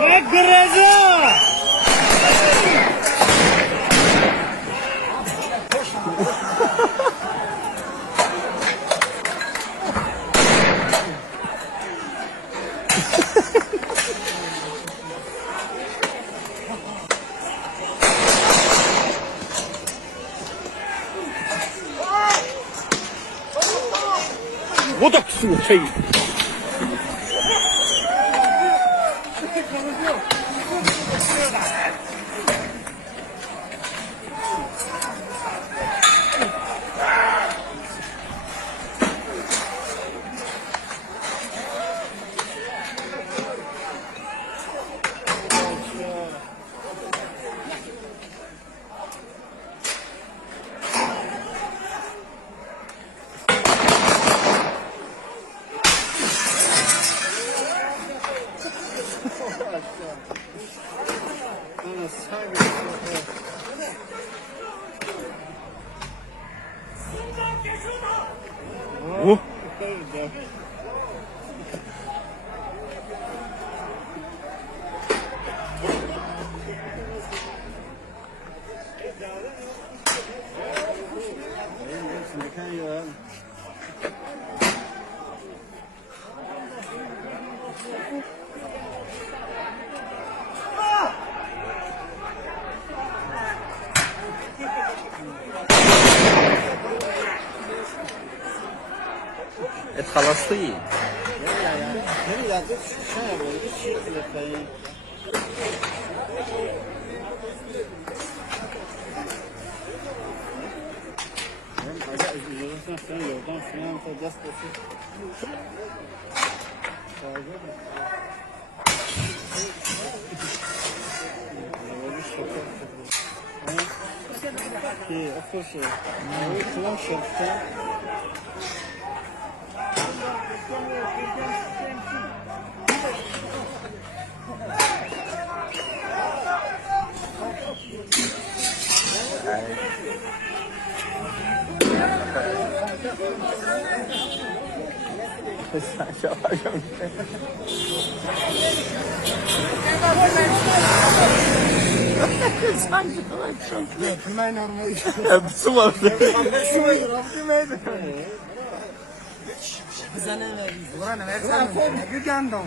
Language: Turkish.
Ne kıracağım? O da kısmı şey. Oh. Et halası iyi. Nereye yazdık? Şey yapıyoruz. Bir şey yapıyoruz. Sen yoldan şuna yapacağız. Of course. Kulağım şarkı. Hepsi var. Bize ne verdin? Buranı versene. Ne gücendin?